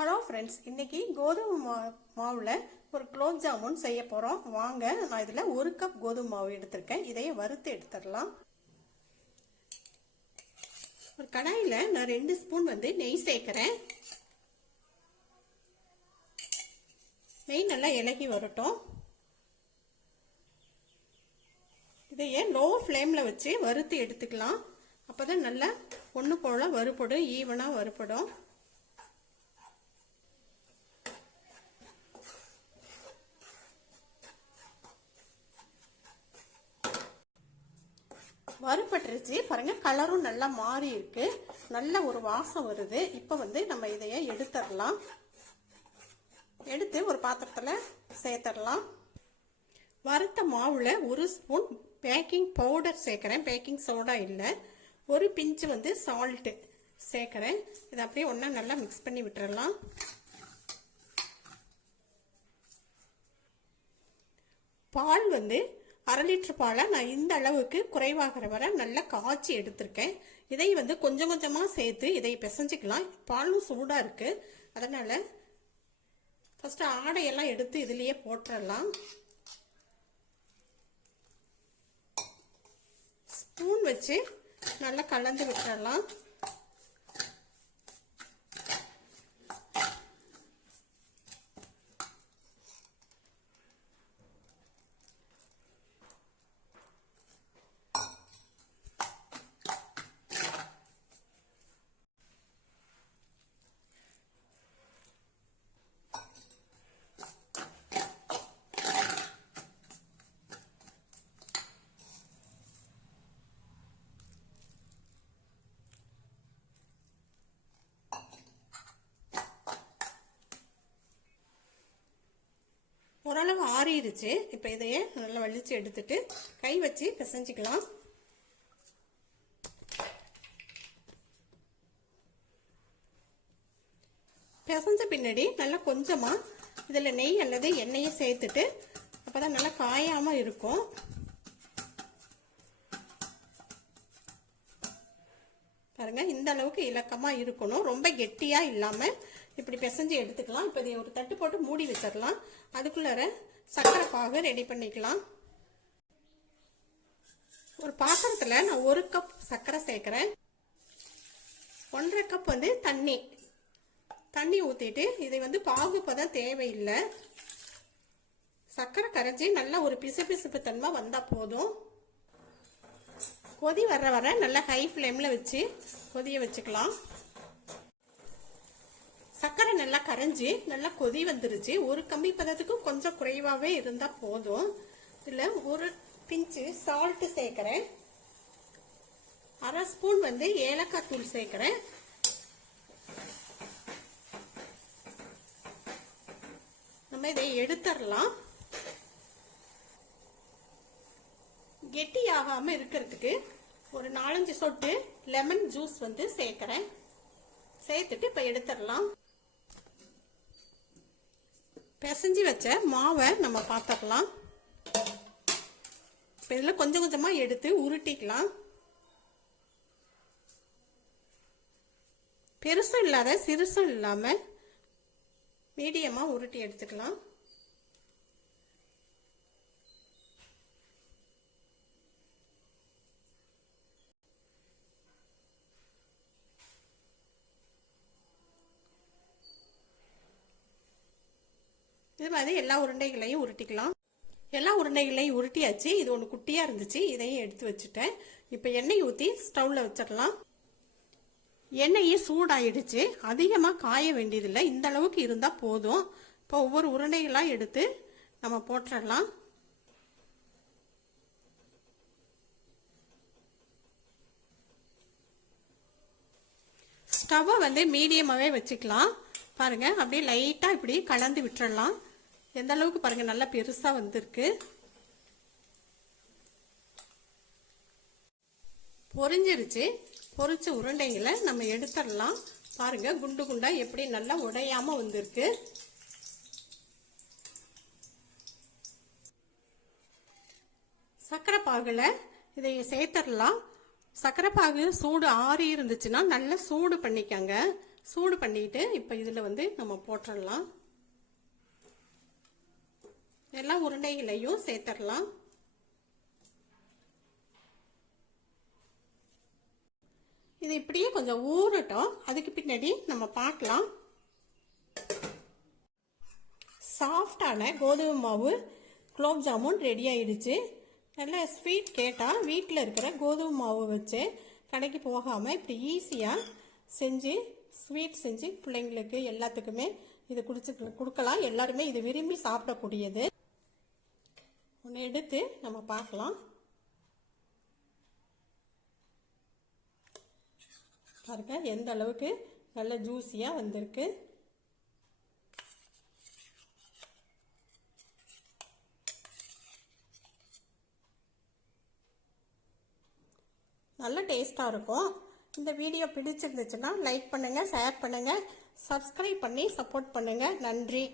Hello friends, இன்னைக்கு கோதுமை மாவில் ஒரு குலோப் ஜாமுன் செய்ய போகிறோம். வாங்க, நான் இதில் 1 கப் கோதுமை மாவு எடுத்திருக்கேன். இதையே வறுத்து எடுத்துடலாம். ஒரு கடாயில் நான் 2 ஸ்பூன் நெய் சேர்க்குறேன். நெய் நல்லா இலகி வரட்டும். இதையே லோ ஃப்ளேமில் வச்சு வறுத்து எடுத்துக்கலாம். அப்போ தான் நல்லா ஒன்று போல் வறுபடும், ஈவனாக வறுபடும். வறுபட்டுருச்சு பாருங்க, கலரும் நல்லா மாறி இருக்கு, நல்ல ஒரு வாசம் வருது. இப்போ நம்ம இதைய எடுத்துடலாம். எடுத்து ஒரு பாத்திரத்தில் சேர்த்துடலாம். வறுத்த மாவுல 1 ஸ்பூன் பேக்கிங் பவுடர் சேர்க்குறேன், பேக்கிங் சோடா இல்லை. ஒரு பிஞ்சு சால்ட்டு சேர்க்குறேன். இதை அப்படியே ஒன்றா நல்லா மிக்ஸ் பண்ணி விட்டுறலாம். பால் 1/2 லிட்டர் பாலை நான் இந்த அளவுக்கு குறைவாகிற வரை நல்லா காய்ச்சி எடுத்திருக்கேன். இதை கொஞ்சம் கொஞ்சமாக சேர்த்து இதை பிசைஞ்சிக்கலாம். பாலும் சூடாக இருக்குது, அதனால் ஃபஸ்ட்டு ஆடையெல்லாம் எடுத்து இதுலேயே போட்டுடலாம். ஸ்பூன் வச்சு நல்லா கலந்து விட்டுறலாம். ஓரளவு ஆறிடுச்சு. இப்போ இதையே நல்லா வலிச்சு எடுத்துட்டு கை வச்சு பிசைஞ்சிக்கலாம். பிசைஞ்ச பின்னாடி நல்லா கொஞ்சமாக இதில் நெய் அல்லது எண்ணெயை சேர்த்துட்டு அப்போ தான் நல்லா காயாமல் இருக்கும். பாருங்க, இந்த அளவுக்கு இலக்கமாக இருக்கணும், ரொம்ப கெட்டியாக இல்லாமல் இப்படி பிசைஞ்சு எடுத்துக்கலாம். இப்போ இதை ஒரு தட்டு போட்டு மூடி வச்சிடலாம். அதுக்குள்ளார சர்க்கரை பாகு ரெடி பண்ணிக்கலாம். ஒரு பாத்திரத்தில் நான் 1 கப் சர்க்கரை சேர்க்குறேன். 1/2 கப் தண்ணி ஊற்றிட்டு இதை பாகு பதம் தேவையில்லை. சர்க்கரை கரைஞ்சி நல்லா ஒரு பிசுபிசுப்பு தன்மை வந்தால் போதும். கொதி வர நல்லா ஹை ஃப்ளேமில் வச்சு கொதிய வச்சுக்கலாம். சர்க்கரை நல்லா கரைஞ்சி நல்லா கொதி வந்துருச்சு. ஒரு கம்பி பதத்துக்கும் கொஞ்சம் குறைவாகவே இருந்தால் போதும். இதில் ஒரு பிஞ்சு சால்ட்டு சேர்க்குறேன். 1/2 ஸ்பூன் ஏலக்காய் தூள் சேர்க்குறேன். நம்ம இதை எடுத்துடலாம். கெட்டி ஆகாமல் இருக்கிறதுக்கு ஒரு 4-5 சொட்டு லெமன் ஜூஸ் சேர்க்குறேன். சேர்த்துட்டு இப்போ எடுத்துடலாம். பிசைஞ்சு வச்ச மாவை நம்ம பார்த்துக்கலாம். இப்போ இதில் கொஞ்சம் கொஞ்சமாக எடுத்து உருட்டிக்கலாம். பெருசும் இல்லாத சிறுசும் இல்லாமல் மீடியமாக உருட்டி எடுத்துக்கலாம். இது மாதிரி எல்லா உருண்டைகளையும் உருட்டிக்கலாம். எல்லா உருண்டைகளையும் உருட்டியாச்சு. இது ஒன்று குட்டியாக இருந்துச்சு, இதையும் எடுத்து வச்சுட்டேன். இப்போ எண்ணெய் ஊற்றி ஸ்டவ்வில் வச்சிடலாம். எண்ணெயும் சூடாயிடுச்சு, அதிகமாக காய வேண்டியதில்லை, இந்த அளவுக்கு இருந்தால் போதும். இப்போ ஒவ்வொரு உருண்டைகளாக எடுத்து நம்ம போட்டுடலாம். ஸ்டவ்வை மீடியமாகவே வச்சுக்கலாம். பாருங்க, அப்படியே லைட்டாக இப்படி கலந்து விட்டுறலாம். எந்த அளவுக்கு பாருங்க நல்லா பெருசாக வந்திருக்கு. பொரிஞ்சிருச்சு. பொரிச்ச உருண்டைகளை நம்ம எடுத்துடலாம். பாருங்க, குண்டு குண்டா எப்படி நல்லா உடையாம வந்திருக்கு. சர்க்கரை பாகுல இதை சேர்த்துடலாம். சர்க்கரை பாகு சூடு ஆறி இருந்துச்சுன்னா நல்லா சூடு பண்ணிக்கங்க. சூடு பண்ணிட்டு இப்போ இதில் வந்து நம்ம போட்டுடலாம். எல்லா உருண்டைகளையும் சேர்த்துடலாம். இது இப்படியே கொஞ்சம் ஊறட்டும். அதுக்கு பின்னாடி நம்ம பார்க்கலாம். சாஃப்டான கோதுமை மாவு குலோப் ஜாமுன் ரெடி ஆயிடுச்சு. நல்லா ஸ்வீட் கேட்டால் வீட்டில் இருக்கிற கோதுமை மாவு வச்சு கடைக்கு போகாமல் இப்படி ஈஸியாக செஞ்சு ஸ்வீட் செஞ்சு பிள்ளைங்களுக்கு எல்லாத்துக்குமே இது கொடுக்கலாம். எல்லாருமே இது விரும்பி சாப்பிடக்கூடியது. ஒன்று எடுத்து நம்ம பார்க்கலாம். பாருங்க எந்த அளவுக்கு நல்ல ஜூஸியாக வந்திருக்கு. நல்ல டேஸ்ட்டாக இருக்கும். இந்த வீடியோ பிடிச்சிருந்துச்சுன்னா லைக் பண்ணுங்கள், ஷேர் பண்ணுங்கள், சப்ஸ்கிரைப் பண்ணி சப்போர்ட் பண்ணுங்கள். நன்றி.